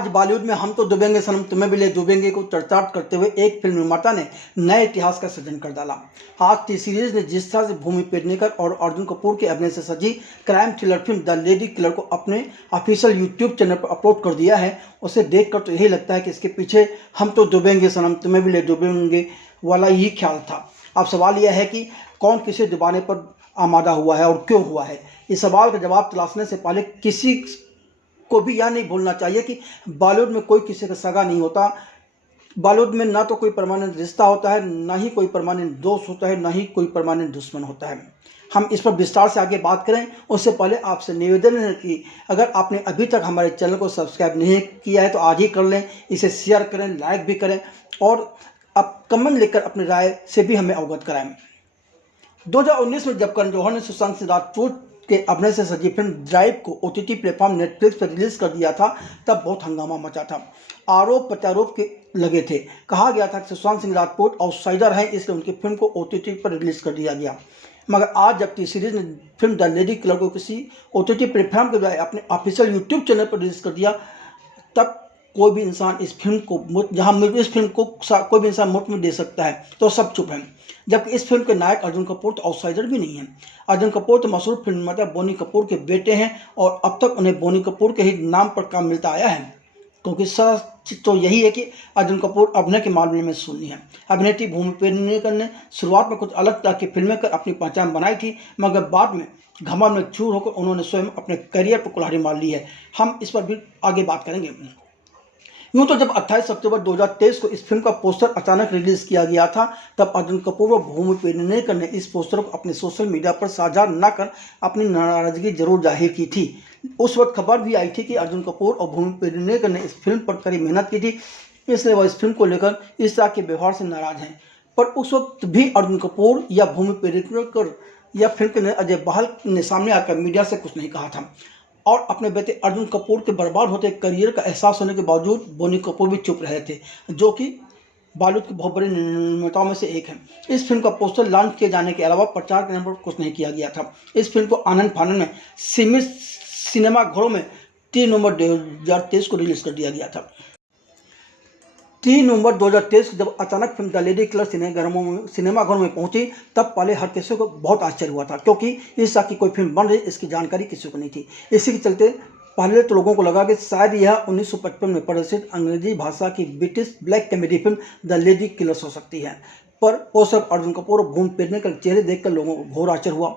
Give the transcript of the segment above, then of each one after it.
आज बॉलीवुड में हम तो डूबेंगे सनम तुम्हें भी ले डूबेंगे को चर्चार्थ करते हुए एक फिल्म निर्माता ने नए इतिहास का सृजन कर डाला। आज टी सीरीज ने जिस तरह से भूमि पेडनेकर और अर्जुन कपूर के अभिनय से सजी crime thriller film the lady killer को अपने ऑफिशियल यूट्यूब चैनल पर अपलोड कर दिया है, उसे देखकर तो यही लगता है कि इसके पीछे हम तो डूबेंगे सनम तुम्हें भी ले डूबेंगे वाला ही ख्याल था। अब सवाल यह है कि कौन किसे डुबाने पर आमादा हुआ है और क्यों हुआ है। इस सवाल का जवाब तलाशने से पहले किसी को भी यह नहीं भूलना चाहिए कि बॉलीवुड में कोई किसी का सगा नहीं होता। बॉलीवुड में ना तो कोई परमानेंट रिश्ता होता है, ना ही कोई परमानेंट दोस्त होता है, ना ही कोई परमानेंट दुश्मन होता है। हम इस पर विस्तार से आगे बात करें उससे पहले आपसे निवेदन है कि अगर आपने अभी तक हमारे चैनल को सब्सक्राइब नहीं किया है तो आज ही कर लें, इसे शेयर करें, लाइक भी करें और आप कमेंट लिखकर अपनी राय से भी हमें अवगत कराएं। 2019 में जब करण जौहर ने सुशांत सिंह राजपूत के अभिनय से सजी फिल्म ड्राइव को ओटीटी प्लेटफॉर्म नेटफ्लिक्स पर रिलीज कर दिया था, तब बहुत हंगामा मचा था। आरोप प्रत्यारोप के लगे थे। कहा गया था कि सुशांत सिंह राजपूत आउटसाइडर हैं, इसलिए उनकी फिल्म को ओटीटी पर रिलीज कर दिया गया। मगर आज जब टी सीरीज ने फिल्म द लेडी किलर को किसी ओटीटी प्लेटफॉर्म के बजाय अपने ऑफिशियल यूट्यूब चैनल पर रिलीज कर दिया, तब कोई भी इंसान इस फिल्म को जहां इस फिल्म को कोई भी इंसान मुफ्त में दे सकता है, तो सब चुप हैं। जबकि इस फिल्म के नायक अर्जुन कपूर तो आउटसाइडर भी नहीं है। अर्जुन कपूर तो मशहूर फिल्म निर्माता बोनी कपूर के बेटे हैं और अब तक उन्हें बोनी कपूर के ही नाम पर काम मिलता आया है, क्योंकि सच तो यही है कि अर्जुन कपूर अभिनय के मामले में शून्य है। अभिनेत्री भूमि पेडनेकर ने शुरुआत में कुछ अलग तरह की फिल्में कर अपनी पहचान बनाई थी, मगर बाद में घमंड में चूर होकर उन्होंने स्वयं अपने करियर पर कुल्हाड़ी मार ली है। हम इस पर भी आगे बात करेंगे। यूँ तो जब 28 अक्टूबर 2023 को इस फिल्म का पोस्टर अचानक रिलीज किया गया था, तब अर्जुन कपूर व भूमि पेडनेकर ने इस पोस्टर को अपने सोशल मीडिया पर साझा न कर अपनी नाराजगी जरूर जाहिर की थी। उस वक्त खबर भी आई थी कि अर्जुन कपूर और भूमि पेडनेकर ने इस फिल्म पर कड़ी मेहनत की थी, इसलिए वह इस फिल्म को लेकर इस तरह के व्यवहार से नाराज हैं। पर उस वक्त भी अर्जुन कपूर या भूमि पेडनेकर या फिल्म के अजय बहल ने सामने आकर मीडिया से कुछ नहीं कहा था और अपने बेटे अर्जुन कपूर के बर्बाद होते करियर का एहसास होने के बावजूद बोनी कपूर भी चुप रहे थे, जो कि बॉलीवुड के बहुत बड़े निर्माताओं में से एक हैं। इस फिल्म का पोस्टर लॉन्च किए जाने के अलावा प्रचार करने पर कुछ नहीं किया गया था। इस फिल्म को आनंद फानंद में सीमित सिनेमाघरों में 3 नवंबर 2023 को रिलीज कर दिया गया था। 3 नवंबर 2023 को जब अचानक फिल्म द लेडी किलर सिनेमाघरों में पहुंची, तब पहले हर किसी को बहुत आश्चर्य हुआ था, क्योंकि इस तरह की कोई फिल्म बन रही इसकी जानकारी किसी को नहीं थी। इसी के चलते पहले तो लोगों को लगा कि शायद यह 1955 में प्रदर्शित अंग्रेजी भाषा की British black comedy film the lady killers हो सकती है। पर वो सब अर्जुन कपूर और भूमि पेडनेकर के चेहरे देखकर लोगों को घोर आश्चर्य हुआ।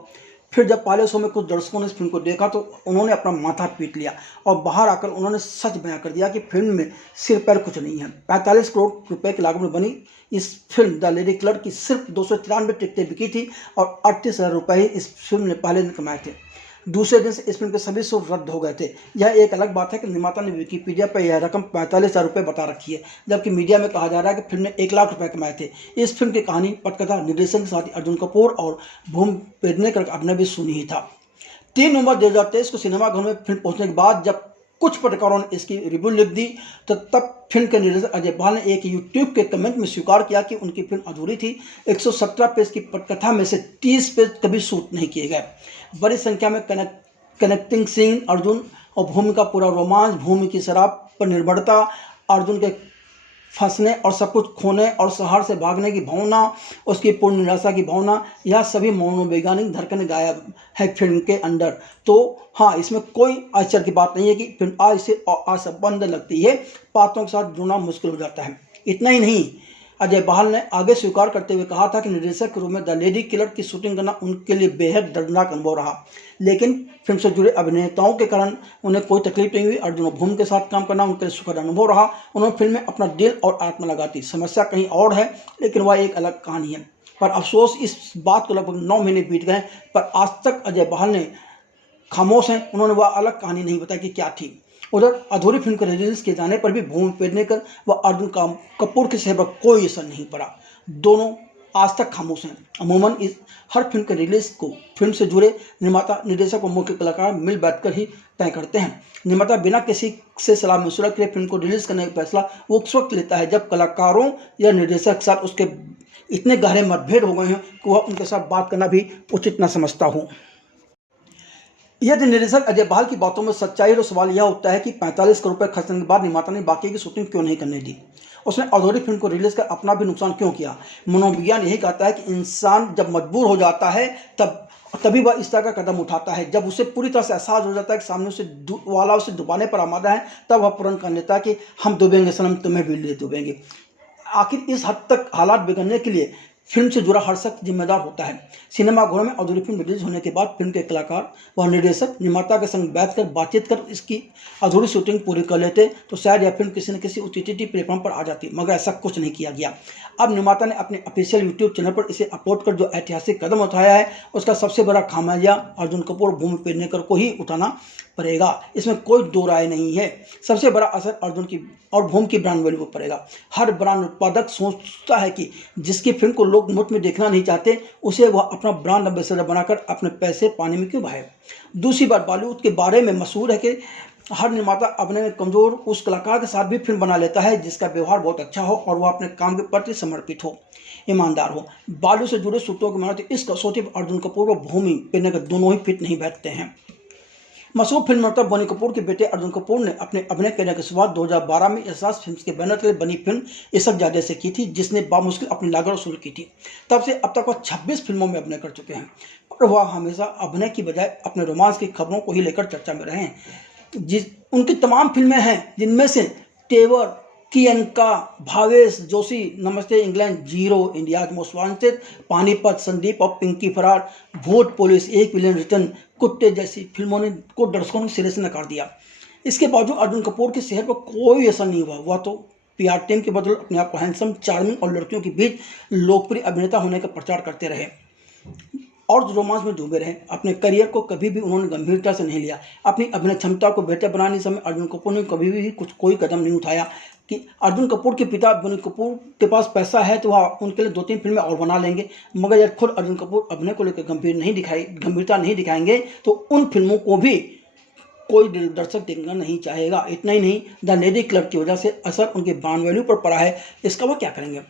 फिर जब पहले शो में कुछ दर्शकों ने इस फिल्म को देखा तो उन्होंने अपना माथा पीट लिया और बाहर आकर उन्होंने सच बयां कर दिया कि फिल्म में सिर पैर कुछ नहीं है। 45 करोड़ रुपए की लागत में बनी इस फिल्म द लेडी किलर की सिर्फ 293 टिकटें बिकी थी और 38,000 रुपये ही इस फिल्म ने पहले दिन कमाए थे। दूसरे दिन से इस फिल्म के सभी शो रद्द हो गए थे। यह एक अलग बात है कि निर्माता ने विकिपीडिया पर यह रकम 45,000 रुपये बता रखी है, जबकि मीडिया में कहा जा रहा है कि फिल्म ने 1 लाख रुपए कमाए थे। इस फिल्म की कहानी, पटकथा, निर्देशन के साथ ही अर्जुन कपूर और भूमि पेडनेकर का अभिनय भी सुनी ही था। 3 नवंबर 2023 को सिनेमाघर में फिल्म पहुंचने के बाद जब कुछ पत्रकारों ने इसकी रिव्यू लिख दी, तो तब फिल्म के निर्देशक अजय बहल ने एक यूट्यूब के कमेंट में स्वीकार किया कि उनकी फिल्म अधूरी थी। 117 पेज की पटकथा में से 30 पेज कभी शूट नहीं किए गए। बड़ी संख्या में कनेक्टिंग सीन, अर्जुन और भूमि का पूरा रोमांच, भूमि की शराब पर निर्भरता, अर्जुन के फंसने और सब कुछ खोने और शहर से भागने की भावना, उसकी पूर्ण निराशा की भावना, यह सभी मनोवैज्ञानिक धड़कन गायब है फिल्म के अंदर। तो हाँ, इसमें कोई आश्चर्य की बात नहीं है कि फिल्म आज से असंबद्ध लगती है, पात्रों के साथ जुड़ना मुश्किल हो जाता है। इतना ही नहीं, अजय बहल ने आगे स्वीकार करते हुए कहा था कि निर्देशक के रूप में द लेडी किलर की शूटिंग करना उनके लिए बेहद दर्दनाक अनुभव रहा, लेकिन फिल्म से जुड़े अभिनेताओं के कारण उन्हें कोई तकलीफ नहीं हुई। अर्जुन और भूमि के साथ काम करना उनके लिए सुखद अनुभव रहा। उन्होंने फिल्म में अपना दिल और आत्मा लगा दी। समस्या कहीं और है, लेकिन वह एक अलग कहानी है। पर अफसोस, इस बात को लगभग 9 महीने बीत गए, पर आज तक अजय बहल ने खामोश हैं। उन्होंने वह अलग कहानी नहीं बताई कि क्या थी। उधर अधूरी फिल्म के रिलीज किए जाने पर भी भूमि पेडनेकर व अर्जुन कपूर के चेहरे पर कोई असर नहीं पड़ा। दोनों आज तक खामोश हैं। अमूमन इस हर फिल्म के रिलीज को फिल्म से जुड़े निर्माता, निर्देशक और मुख्य कलाकार मिल बैठकर ही तय करते हैं। निर्माता बिना किसी से सलाह मशवरा के फिल्म को रिलीज करने का फैसला वो उस वक्त लेता है जब कलाकारों या निर्देशक के साथ उसके इतने गहरे मतभेद हो गए हैं कि वह उनके साथ बात करना भी उचित न समझता हो। यदि निर्देशक अजय बहाल की बातों में सच्चाई है तो सवाल यह उठता है कि 45 करोड़ रुपए खर्च करने के बाद निर्माता ने बाकी की शूटिंग क्यों नहीं करने दी। उसने अधूरी फिल्म को रिलीज कर अपना भी नुकसान क्यों किया। मनोविज्ञान यही कहता है कि इंसान जब मजबूर हो जाता है तभी वह इस तरह का कदम उठाता है। जब उसे पूरी तरह से एहसास हो जाता है कि सामने वाला उसे डुबाने पर आमादा है, तब वह प्रण कर लेता है कि हम डूबेंगे सनम, तुम्हें भी ले डूबेंगे। आखिर इस हद तक हालात बिगड़ने के लिए फिल्म से जुड़ा हर शख्स जिम्मेदार होता है। सिनेमाघरों में अधूरी फिल्म रिलीज होने के बाद फिल्म के कलाकार व निर्देशक निर्माता के संग बैठकर बातचीत कर इसकी अधूरी शूटिंग पूरी कर लेते तो शायद यह फिल्म किसी न किसी OTT प्लेटफॉर्म पर आ जाती, मगर ऐसा कुछ नहीं किया गया। अब निर्माता ने अपने ऑफिशियल यूट्यूब चैनल पर इसे अपलोड कर जो ऐतिहासिक कदम उठाया है, उसका सबसे बड़ा खामियाजा अर्जुन कपूर भूमि पेडनेकर को ही उठाना पड़ेगा। इसमें कोई दो राय नहीं है। सबसे बड़ा असर अर्जुन की और भूमि की ब्रांड वैल्यू पर पड़ेगा। हर ब्रांड उत्पादक सोचता है कि जिसकी फिल्म को लोग मुफ्त में देखना नहीं चाहते, उसे वह अपना ब्रांड एम्बेसडर बनाकर अपने पैसे पानी में क्यों बहाए। दूसरी बात, बॉलीवुड के बारे में मशहूर है कि हर निर्माता अपने में कमजोर उस कलाकार के साथ भी फिल्म बना लेता है जिसका व्यवहार बहुत अच्छा हो और वह अपने काम के प्रति समर्पित हो, ईमानदार हो। बॉलीवुड से जुड़े सूत्रों की माने तो इस कसौटी पर अर्जुन कपूर और भूमि पेडनेकर दोनों ही फिट नहीं बैठते हैं। मशहूर फिल्म निर्माता बोनी कपूर के बेटे अर्जुन कपूर ने अपने अभिनय करियर की शुरुआत 2012 में एहसास फिल्म्स के बैनर तले बनी फिल्म इसक जादे से की थी, जिसने बामुश्किल अपनी लागत वसूल की थी। तब से अब तक वह 26 फिल्मों में अभिनय कर चुके हैं और वह हमेशा अभिनय की बजाय अपने रोमांस की खबरों को ही लेकर चर्चा में रहे हैं। उनकी तमाम फिल्में हैं जिनमें से तेवर, कियनका, भावेश जोशी, नमस्ते England, zero, India most wanted, Panipat, Sandeep और पिंकी फरार, भूत पुलिस, एक विलेन रिटर्न, कुत्ते जैसी फिल्मों ने को दर्शकों ने सिरे से नकार दिया। इसके बावजूद अर्जुन कपूर के सेहत पर कोई असर नहीं हुआ। वह तो PR टीम के बदले अपने आप को हैंडसम, चार्मिंग और लड़कियों के बीच लोकप्रिय अभिनेता होने का प्रचार करते रहे और रोमांस में डूबे रहे। अपने करियर को कभी भी उन्होंने गंभीरता से नहीं लिया। अपनी अभिनय क्षमता को बेहतर बनाने समय अर्जुन कपूर ने कभी भी कोई कदम नहीं उठाया कि अर्जुन कपूर के पिता बोनी कपूर के पास पैसा है तो वह उनके लिए 2-3 फिल्में और बना लेंगे, मगर जब खुद अर्जुन कपूर अभिनय को लेकर गंभीरता नहीं दिखाएंगे तो उन फिल्मों को भी कोई दर्शक देखना नहीं चाहेगा। इतना ही नहीं, द लेडी क्लब की वजह से असर उनके ब्रांड वैल्यू पर पड़ा है। इसका वह क्या करेंगे।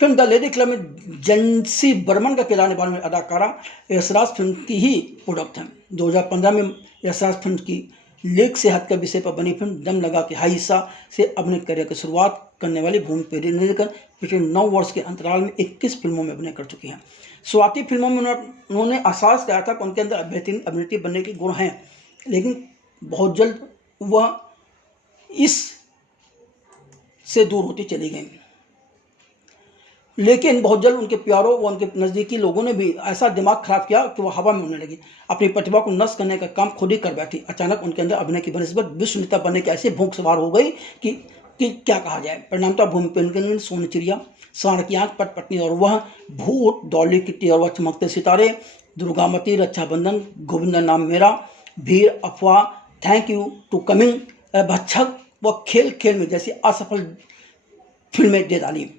फिल्म द लेडी क्लब में जेंसी बर्मन का किरदार निभाने वाली अदाकारा यशराज फिल्म की ही प्रोडक्ट है। 2015 में यशराज फिल्म की लेख सेहत के विषय पर बनी फिल्म दम लगा के हाइसा से अपने करियर की शुरुआत करने वाली भूमि पेडनेकर पिछले 9 वर्ष के अंतराल में 21 फिल्मों में अभिनय कर चुकी हैं। शुरुआती फिल्मों में उन्होंने एहसास किया था कि उनके अंदर बेहतरीन अभिनेत्री बनने के गुण हैं, लेकिन बहुत जल्द वह इस से दूर होती चली गई। लेकिन बहुत जल्द उनके प्यारों व उनके नज़दीकी लोगों ने भी ऐसा दिमाग खराब किया कि वह हवा में उड़ने लगी। अपनी प्रतिभा को नष्ट करने का काम खुद ही कर बैठी। अचानक उनके अंदर अभिनय की बनिस्बत विश्व नेता बनने की ऐसी भूख सवार हो गई कि क्या कहा जाए। परिणामतः भूमि पेडनेकर, सोनी चिड़िया, सांड की आंख, पटपटनी और वह, भूत, डॉली किट्टी और वह चमकते सितारे, दुर्गामती, रक्षाबंधन, गोविंदा नाम मेरा, भीड़, अफवाह, थैंक यू टू कमिंग, भक्षक व खेल खेल में जैसी असफल फिल्में दे डाली।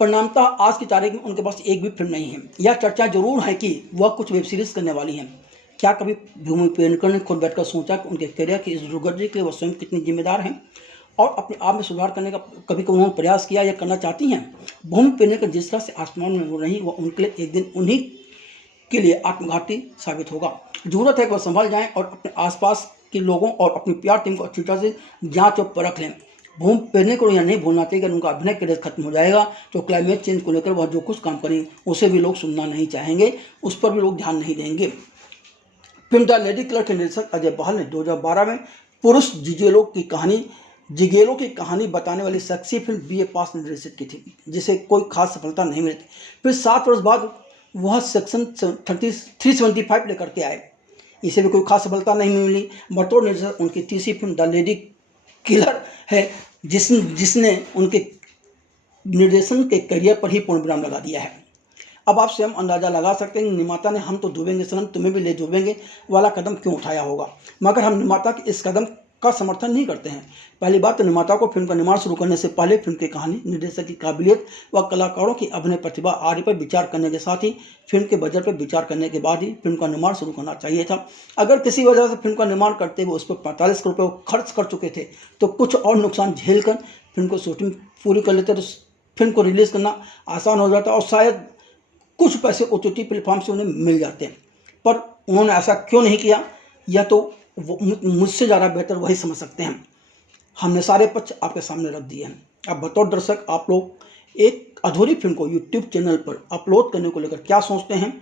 परिणामतः आज की तारीख में उनके पास एक भी फिल्म नहीं है। यह चर्चा जरूर है कि वह कुछ वेब सीरीज करने वाली हैं। क्या कभी भूमि पेडनेकर ने खुद बैठकर सोचा कि उनके करियर की इस दुर्गति के लिए वह स्वयं कितनी जिम्मेदार हैं और अपने आप में सुधार करने का कभी उन्होंने प्रयास किया या करना चाहती हैं। भूमि पेडनेकर जिस तरह से आसमान में हो रही, वह उनके लिए एक दिन उन्हीं के लिए आत्मघाती साबित होगा। जरूरत है कि वह संभल जाएं और अपने आसपास के लोगों और अपनी PR टीम को अच्छी तरह से जांच और परख लें। भूमि पेडनेकर को यह नहीं भूलना चाहिए कि उनका अभिनय करियर खत्म हो जाएगा तो क्लाइमेट चेंज को लेकर वह जो कुछ काम करें उसे भी लोग सुनना नहीं चाहेंगे, उस पर भी लोग ध्यान नहीं देंगे। फिल्म द लेडी क्लब के निर्देशक अजय बहाल ने 2012 में पुरुष जिगेलो की कहानी बताने वाली सेक्सी फिल्म BA पास निर्देशित की थी, जिसे कोई खास सफलता नहीं मिली। फिर 7 वर्ष बाद वह सेक्शन 375 लेकर के आए, इसे भी कोई खास सफलता नहीं मिली। बतौर निर्देशक उनकी तीसरी फिल्म द लेडी किलर है, जिसने उनके निर्देशन के करियर पर ही पूर्ण विराम लगा दिया है। अब आप स्वयं अंदाजा लगा सकते हैं कि निर्माता ने हम तो डूबेंगे सनम, तुम्हें भी ले डूबेंगे वाला कदम क्यों उठाया होगा। मगर हम निर्माता के इस कदम का समर्थन नहीं करते हैं। पहली बात तो निर्माता को फिल्म का निर्माण शुरू करने से पहले फिल्म की कहानी, निर्देशक की काबिलियत व कलाकारों की अभिनय प्रतिभा आदि पर विचार करने के साथ ही फिल्म के बजट पर विचार करने के बाद ही फिल्म का निर्माण शुरू करना चाहिए था। अगर किसी वजह से फिल्म का निर्माण करते हुए उस पर 45 करोड़ रुपये खर्च कर चुके थे तो कुछ और नुकसान झेल कर फिल्म को शूटिंग पूरी कर लेते तो फिल्म को रिलीज़ करना आसान हो जाता और शायद कुछ पैसे OTT प्लेटफॉर्म से उन्हें मिल जाते हैं। पर उन्होंने ऐसा क्यों नहीं किया, यह तो मुझसे ज़्यादा बेहतर वही समझ सकते हैं। हमने सारे पक्ष आपके सामने रख दिए हैं। अब बतौर दर्शक आप लोग एक अधूरी फिल्म को यूट्यूब चैनल पर अपलोड करने को लेकर क्या सोचते हैं?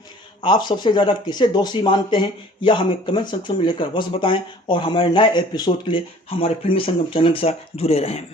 आप सबसे ज़्यादा किसे दोषी मानते हैं, या हमें कमेंट सेक्शन में लेकर बस बताएं और हमारे नए एपिसोड के लिए हमारे फिल्मी संगम चैनल के साथ जुड़े रहें।